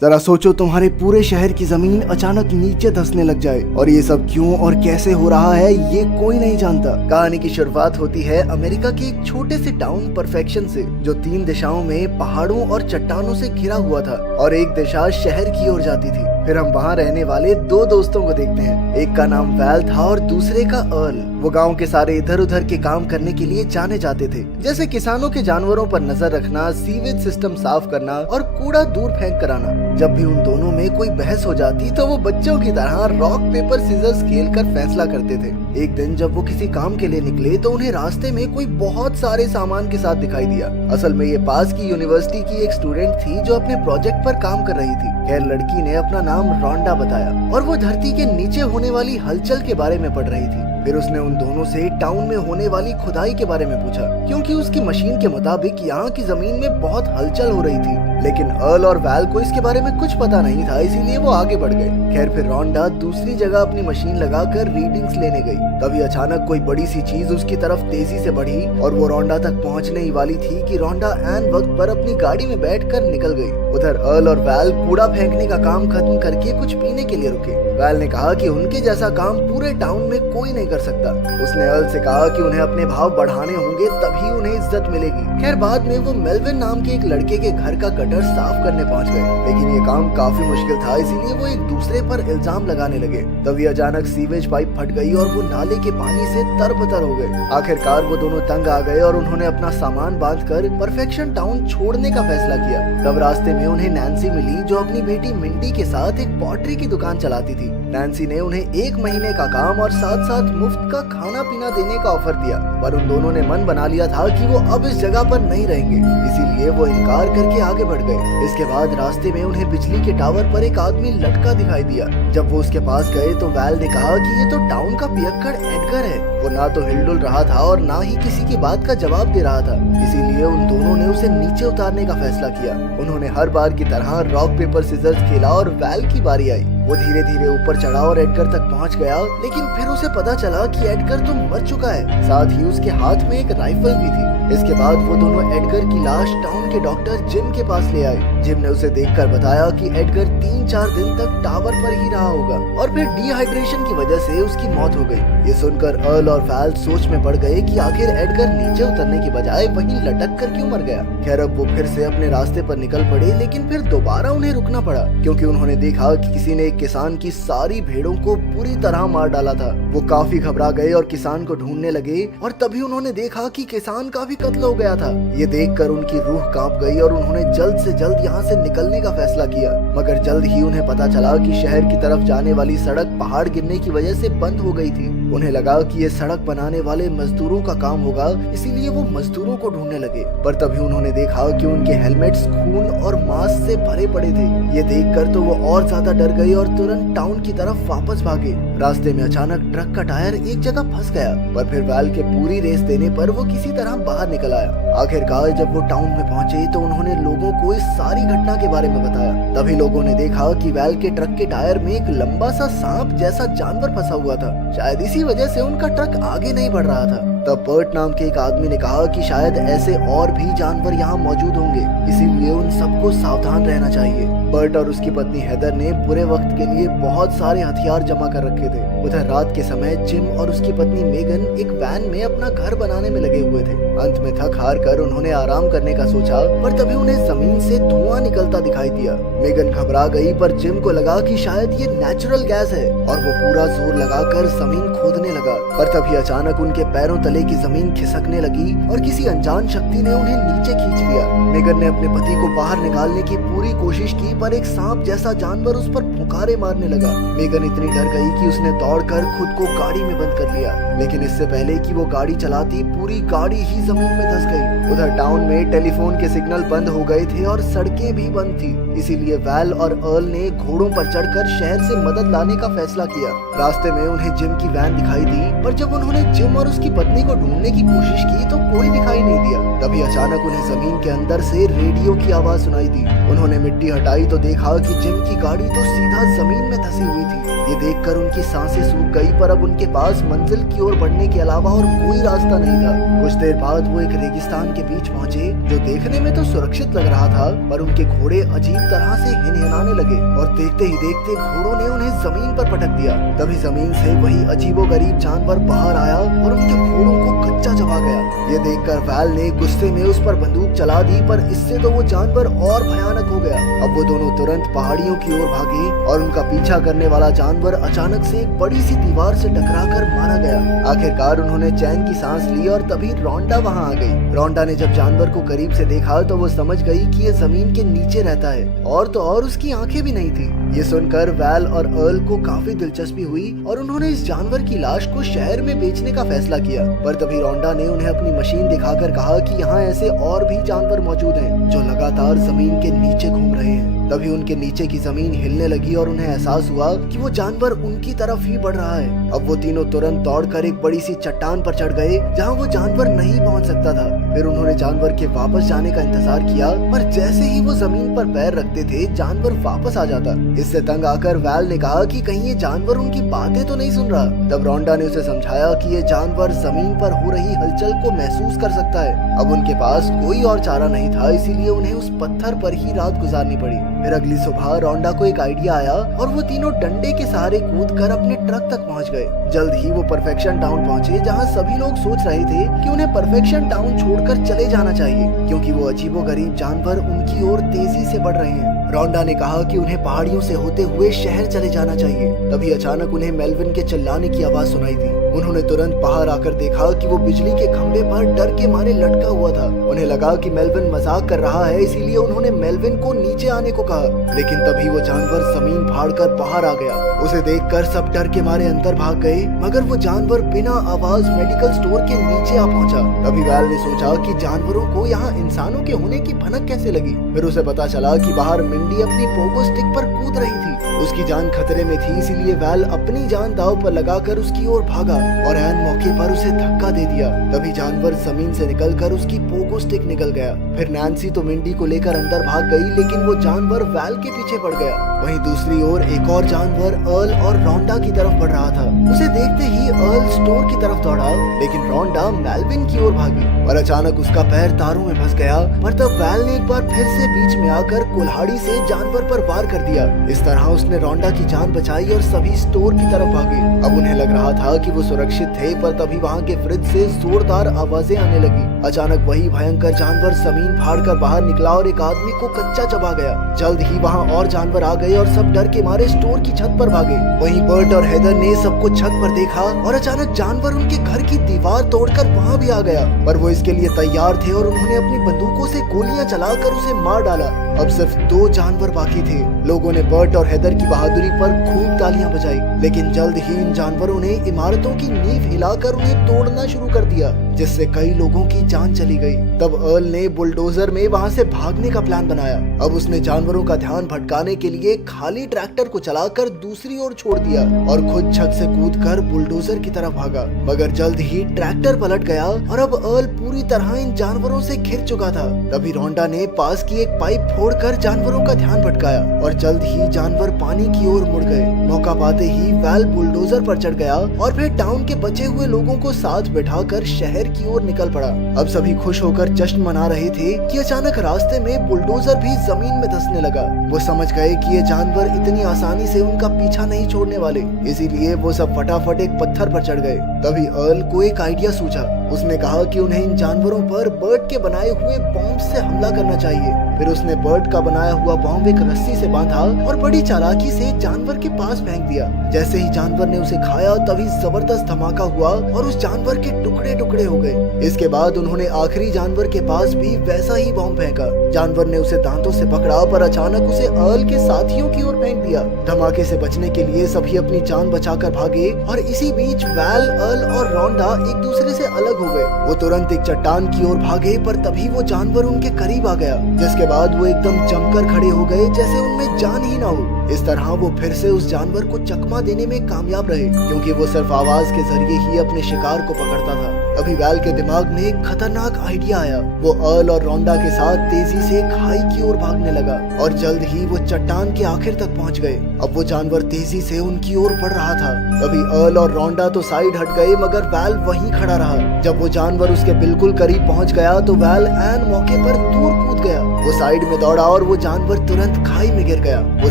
जरा सोचो तुम्हारे पूरे शहर की जमीन अचानक नीचे धंसने लग जाए और ये सब क्यों और कैसे हो रहा है ये कोई नहीं जानता। कहानी की शुरुआत होती है अमेरिका के एक छोटे से टाउन परफेक्शन से, जो 3 दिशाओं में पहाड़ों और चट्टानों से घिरा हुआ था और एक दिशा शहर की ओर जाती थी। फिर हम वहाँ रहने वाले 2 दोस्तों को देखते हैं। एक का नाम वैल था और दूसरे का अर्ल। वो गांव के सारे इधर उधर के काम करने के लिए जाने जाते थे, जैसे किसानों के जानवरों पर नजर रखना, सीवेज सिस्टम साफ करना और कूड़ा दूर फेंक कर आना। जब भी उन दोनों में कोई बहस हो जाती तो वो बच्चों की तरह रॉक पेपर सीजर्स खेल कर फैसला करते थे। एक दिन जब वो किसी काम के लिए निकले तो उन्हें रास्ते में कोई बहुत सारे सामान के साथ दिखाई दिया। असल में ये पास की यूनिवर्सिटी की एक स्टूडेंट थी जो अपने प्रोजेक्ट पर काम कर रही थी। खैर, लड़की ने अपना नाम रोंडा बताया और वो धरती के नीचे होने वाली हलचल के बारे में पढ़ रही थी। फिर उसने उन दोनों से टाउन में होने वाली खुदाई के बारे में पूछा, क्योंकि उसकी मशीन के मुताबिक यहाँ की जमीन में बहुत हलचल हो रही थी। लेकिन अर्ल और वैल को इसके बारे में कुछ पता नहीं था, इसीलिए वो आगे बढ़ गए। खैर, फिर रोंडा दूसरी जगह अपनी मशीन लगाकर रीडिंग्स लेने गई। तभी अचानक कोई बड़ी सी चीज उसकी तरफ तेजी से बढ़ी और वो रोंडा तक पहुँचने ही वाली थी कि रोंडा ऐन वक्त पर अपनी गाड़ी में बैठकर निकल गई। उधर अर्ल और वैल कूड़ा फेंकने का काम खत्म करके कुछ पीने के लिए रुके। वैल ने कहा कि उनके जैसा काम पूरे टाउन में कोई नहीं कर सकता। उसने अर्ल से कहा कि उन्हें अपने भाव बढ़ाने होंगे, तभी उन्हें इज्जत मिलेगी। खैर, बाद में वो मेल्विन नाम के एक लड़के के घर का गटर साफ करने पहुंच गए, लेकिन ये काम काफी मुश्किल था, इसीलिए वो एक दूसरे पर इल्जाम लगाने लगे। तभी अचानक सीवेज पाइप फट गई और वो नाले के पानी से तरबतर हो गए। आखिरकार वो दोनों तंग आ गए और उन्होंने अपना सामान बांधकर परफेक्शन टाउन छोड़ने का फैसला किया। तब रास्ते में उन्हें नैन्सी मिली, जो अपनी बेटी मिंडी के साथ एक पॉटरी की दुकान चलाती थी। नैन्सी ने उन्हें 1 महीने का काम और साथ साथ मुफ्त का खाना पीना देने का ऑफर दिया, पर उन दोनों ने मन बना लिया था कि वो अब इस जगह पर नहीं रहेंगे, इसीलिए वो इनकार करके आगे बढ़ गए। इसके बाद रास्ते में उन्हें बिजली के टावर पर एक आदमी लटका दिखाई दिया। जब वो उसके पास गए तो वैल ने कहा कि ये तो टाउन का पियक्कड़ एडगर है। वो ना तो हिलडुल रहा था और ना ही किसी की बात का जवाब दे रहा था, इसीलिए उन दोनों ने उसे नीचे उतारने का फैसला किया। उन्होंने हर बार की तरह रॉक पेपर सीजर्स खेला और वैल की बारी आई। वो धीरे धीरे ऊपर चढ़ा और एडगर तक पहुंच गया, लेकिन फिर उसे पता चला कि एडगर तो मर चुका है। साथ ही उसके हाथ में एक राइफल भी थी। इसके बाद वो दोनों एडगर की लाश टाउन के डॉक्टर जिम के पास ले आए। जिम ने उसे देखकर बताया कि एडगर 3-4 दिन तक टावर पर ही रहा होगा और फिर डिहाइड्रेशन की वजह से उसकी मौत हो गई। ये सुनकर अर्ल और वैल सोच में पड़ गए कि आखिर एडगर नीचे उतरने की बजाय वहीं लटक कर क्यों मर गया। खैर, अब वो फिर से अपने रास्ते पर निकल पड़े, लेकिन फिर दोबारा उन्हें रुकना पड़ा, क्योंकि उन्होंने देखा कि किसी ने एक किसान की सारी भेड़ों को पूरी तरह मार डाला था। वो काफी घबरा गए और किसान को ढूंढने लगे, और तभी उन्होंने देखा कि किसान का भी कत्ल हो गया था। ये देखकर उनकी रूह कांप गई और उन्होंने जल्द से जल्द यहाँ से निकलने का फैसला किया। मगर जल्द ही उन्हें पता चला कि शहर की तरफ जाने वाली सड़क पहाड़ गिरने की वजह से बंद हो गई थी। उन्हें लगा कि ये सड़क बनाने वाले मजदूरों का काम होगा, इसीलिए वो मजदूरों को ढूंढने लगे। पर तभी उन्होंने देखा कि उनके हेलमेट्स खून और मांस से भरे पड़े थे। ये देखकर तो वो और ज्यादा डर गए और तुरंत टाउन की तरफ वापस भागे। रास्ते में अचानक ट्रक का टायर एक जगह फंस गया, पर फिर वैल के पूरी रेस देने पर वो किसी तरह बाहर निकल आया। आखिरकार जब वो टाउन में पहुंचे तो उन्होंने लोगों को इस सारी घटना के बारे में बताया। तभी लोगों ने देखा कि वैल के ट्रक के टायर में एक लंबा सा सांप जैसा जानवर फंसा हुआ था। शायद इसी वजह से उनका ट्रक आगे नहीं बढ़ रहा था। तब पर्ट नाम के एक आदमी ने कहा कि शायद ऐसे और भी जानवर यहाँ मौजूद होंगे, इसीलिए उन सबको सावधान रहना चाहिए। पर्ट और उसकी पत्नी हेदर ने बुरे वक्त के लिए बहुत सारे हथियार जमा कर रखे थे। उधर रात के समय जिम और उसकी पत्नी मेगन एक वैन में अपना घर बनाने में लगे हुए थे। अंत में थक हार कर उन्होंने आराम करने का सोचा, पर तभी उन्हें जमीन से धुआं निकलता दिखाई दिया। मेगन घबरा गई, पर जिम को लगा कि शायद ये नेचुरल गैस है और वो पूरा जोर लगाकर जमीन खोदने लगा। पर तभी अचानक उनके पैरों तले की जमीन खिसकने लगी और किसी अनजान शक्ति ने उन्हें नीचे खींच लिया। मेगन ने अपने पति को बाहर निकालने की पूरी कोशिश की, पर एक सांप जैसा जानवर उस पर फुकारे मारने लगा। मेगन इतनी डर गई कि उसने दौड़कर खुद को गाड़ी में बंद कर लिया, लेकिन इससे पहले कि वो गाड़ी चलाती, पूरी गाड़ी ही जमीन में धंस गई। उधर टाउन में टेलीफोन के सिग्नल बंद हो गए थे और सड़कें भी बंद थी, इसीलिए वैल और अर्ल ने घोड़ों पर चढ़कर शहर से मदद लाने का फैसला किया। रास्ते में उन्हें जिम की वैन दिखाई दी, पर जब उन्होंने जिम और उसकी पत्नी को ढूंढने की कोशिश की तो कोई दिखाई नहीं दिया। तभी अचानक उन्हें जमीन के अंदर से रेडियो रेडियो की आवाज सुनाई दी। उन्होंने मिट्टी हटाई तो देखा कि जिम की गाड़ी तो सीधा जमीन में धसी हुई थी। ये देखकर उनकी सांसें सूख गई, पर अब उनके पास मंजिल की ओर बढ़ने के अलावा और कोई रास्ता नहीं था। कुछ देर बाद वो एक रेगिस्तान के बीच पहुंचे, जो देखने में तो सुरक्षित लग रहा था, पर उनके घोड़े अजीब तरह से हिनहिनाने लगे और देखते ही देखते घोड़ों ने उन्हें जमीन पर पटक दिया। तभी जमीन से वही अजीबोगरीब जानवर बाहर आया और उनके घोड़ों को कच्चा चबा गया। ये देखकर वैल ने गुस्से में उस पर बंदूक चला दी, पर इससे तो वो जानवर और भयानक हो गया। अब वो दोनों तुरंत पहाड़ियों की ओर भागे और उनका पीछा करने वाला जानवर अचानक से एक बड़ी सी दीवार से टकराकर मारा गया। आखिरकार उन्होंने चैन की सांस ली और तभी रोंडा वहाँ आ गई। रोंडा ने जब जानवर को करीब से देखा तो वो समझ गई कि ये जमीन के नीचे रहता है, और तो और उसकी आंखें भी नहीं थी। ये सुनकर वैल और अर्ल को काफी दिलचस्पी हुई और उन्होंने इस जानवर की लाश को शहर में बेचने का फैसला किया। पर तभी रोंडा ने उन्हें अपनी मशीन दिखाकर कहा कि यहाँ ऐसे और भी जानवर मौजूद हैं जो लगातार जमीन के नीचे घूम रहे हैं। तभी उनके नीचे की जमीन हिलने लगी और उन्हें एहसास हुआ कि वो जानवर उनकी तरफ ही बढ़ रहा है। अब वो तीनों तुरंत दौड़कर एक बड़ी सी चट्टान पर चढ़ गए जहाँ वो जानवर नहीं पहुँच सकता था। फिर उन्होंने जानवर के वापस जाने का इंतजार किया, पर जैसे ही वो जमीन पर पैर रखते थे जानवर वापस आ जाता। इससे तंग आकर वैल ने कहा कि कहीं ये जानवर उनकी बातें तो नहीं सुन रहा। तब रोंडा ने उसे समझाया कि ये जानवर जमीन पर हो रही हलचल को महसूस कर सकता है। अब उनके पास कोई और चारा नहीं था, इसीलिए उन्हें उस पत्थर पर ही रात गुजारनी पड़ी। फिर अगली सुबह रोंडा को एक आइडिया आया और वो तीनों डंडे के सहारे कूदकर अपने ट्रक तक पहुंच गए। जल्द ही वो परफेक्शन टाउन पहुंचे, जहां सभी लोग सोच रहे थे कि उन्हें परफेक्शन टाउन छोड़कर चले जाना चाहिए, क्योंकि वो अजीबोगरीब जानवर उनकी ओर तेजी से बढ़ रहे हैं। रोंडा ने कहा कि उन्हें पहाड़ियों से होते हुए शहर चले जाना चाहिए। तभी अचानक उन्हें मेल्विन के चिल्लाने की आवाज सुनाई दी। उन्होंने तुरंत बाहर आकर देखा कि वो बिजली के खंभे पर डर के मारे लटका हुआ था। उन्हें लगा कि मेल्विन मजाक कर रहा है, इसीलिए उन्होंने मेल्विन को नीचे आने को कहा। लेकिन तभी वो जानवर जमीन फाड़कर बाहर आ गया। उसे देखकर सब डर के मारे अंदर भाग गए, मगर वो जानवर बिना आवाज मेडिकल स्टोर के नीचे आ पहुंचा। तभी वैल ने सोचा कि जानवरों को यहाँ इंसानों के होने की भनक कैसे लगी। फिर उसे पता चला कि बाहर मिंडी अपनी पोगो स्टिक पर कूद रही थी। उसकी जान खतरे में थी, इसीलिए वैल अपनी जान दांव पर लगाकर उसकी ओर भागा और ऐन मौके पर उसे धक्का दे दिया। तभी जानवर जमीन से निकलकर उसकी पोगो स्टिक निकल गया। फिर नैन्सी तो मिंडी को लेकर अंदर भाग गई, लेकिन वो जानवर वैल के पीछे पड़ गया। वहीं दूसरी ओर एक और जानवर अर्ल और रोंडा की तरफ बढ़ रहा था। उसे देखते ही अर्ल स्टोर की तरफ दौड़ा, लेकिन रोंडा मेल्विन की ओर भागी और अचानक उसका पैर तारों में फंस गया। पर तब वैल ने एक बार फिर से बीच में आकर कुल्हाड़ी से जानवर पर वार कर दिया। इस तरह उसने रोंडा की जान बचाई और सभी स्टोर की तरफ भागे। अब उन्हें लग रहा था कि वो सुरक्षित थे, पर तभी वहाँ के फ्रिज से जोरदार आवाजें आने लगी। अचानक वही भयंकर जानवर जमीन फाड़कर बाहर निकला और एक आदमी को कच्चा चबा गया। जल्द ही वहाँ और जानवर आ गए और सब डर के मारे स्टोर की छत पर भागे। वहीं बर्ट और हेदर ने सबको छत पर देखा और अचानक जानवर उनके घर की दीवार तोड़कर वहाँ भी आ गया। पर वो इसके लिए तैयार थे और उन्होंने अपनी बंदूकों से गोलियां चलाकर उसे मार डाला। अब सिर्फ 2 जानवर बाकी थे। लोगों ने बर्ट और हेदर की बहादुरी पर खूब तालियां बजाई, लेकिन जल्द ही इन जानवरों ने इमारतों की नींव हिलाकर उन्हें तोड़ना शुरू कर दिया, जिससे कई लोगों की जान चली गई। तब अर्ल ने बुलडोजर में वहां से भागने का प्लान बनाया। अब उसने जानवरों का ध्यान भटकाने के लिए खाली ट्रैक्टर को चलाकर दूसरी ओर छोड़ दिया और खुद छत से कूदकर बुलडोजर की तरफ भागा। मगर जल्द ही ट्रैक्टर पलट गया और अब अर्ल पूरी तरह इन जानवरों से घिर चुका था। तभी रोंडा ने पास की एक पाइप फोड़कर जानवरों का ध्यान भटकाया और जल्द ही जानवर पानी की ओर मुड़ गए। मौका पाते ही वैल बुलडोजर पर चढ़ गया और फिर टाउन के बचे हुए लोगों को साथ बैठाकर शहर की ओर निकल पड़ा। अब सभी खुश होकर जश्न मना रहे थे कि अचानक रास्ते में बुलडोजर भी जमीन में धंसने लगा। वो समझ गए कि ये जानवर इतनी आसानी से उनका पीछा नहीं छोड़ने वाले, इसीलिए वो सब फटाफट एक पत्थर पर चढ़ गए। तभी अर्ल को एक आइडिया सूझा। उसने कहा कि उन्हें इन जानवरों पर बर्ट के बनाए हुए बॉम्ब से हमला करना चाहिए। फिर उसने बर्ट का बनाया हुआ बॉम्ब एक रस्सी से बांधा और बड़ी चालाकी से जानवर के पास फेंक दिया। जैसे ही जानवर ने उसे खाया तभी जबरदस्त धमाका हुआ और उस जानवर के टुकड़े टुकड़े हो गए। इसके बाद उन्होंने आखिरी जानवर के पास भी वैसा ही बॉम्ब फेंका। जानवर ने उसे दांतों से पकड़ा, पर अचानक उसे अर्ल के साथियों की ओर फेंक दिया। धमाके से बचने के लिए सभी अपनी जान बचाकर भागे और इसी बीच वैल, अर्ल और रोंडा एक दूसरे से अलग हो गए। वो तुरंत एक चट्टान की ओर भागे, पर तभी वो जानवर उनके करीब आ गया, जिसके बाद वो एकदम जमकर खड़े हो गए जैसे उनमें जान ही ना हो। इस तरह वो फिर से उस जानवर को चकमा देने में कामयाब रहे, क्योंकि वो सिर्फ आवाज के जरिए ही अपने शिकार को पकड़ता था। तभी वैल के दिमाग में एक खतरनाक आइडिया आया। वो अर्ल और रोंडा के साथ तेजी से खाई की ओर भागने लगा और जल्द ही वो चट्टान के आखिर तक पहुंच गए। अब वो जानवर तेजी से उनकी ओर बढ़ रहा था। तभी अर्ल और रोंडा तो साइड हट गए, मगर वैल वहीं खड़ा रहा। जब वो जानवर उसके बिल्कुल करीब पहुंच गया तो वैल ऐन मौके पर दूर कूद गया। वो साइड में दौड़ा और वो जानवर तुरंत खाई में गिर गया। वो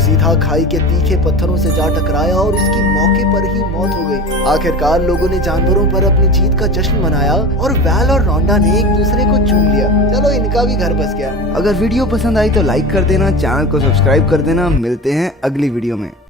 सीधा खाई के तीखे पत्थरों से जा टकराया और उसकी मौके पर ही मौत हो गई। आखिरकार लोगों ने जानवरों पर अपनी जीत का जश्न मनाया और वैल और रोंडा ने एक दूसरे को चूम लिया। चलो इनका भी घर बस गया। अगर वीडियो पसंद आई तो लाइक कर देना, चैनल को सब्सक्राइब कर देना। मिलते हैं अगली वीडियो में।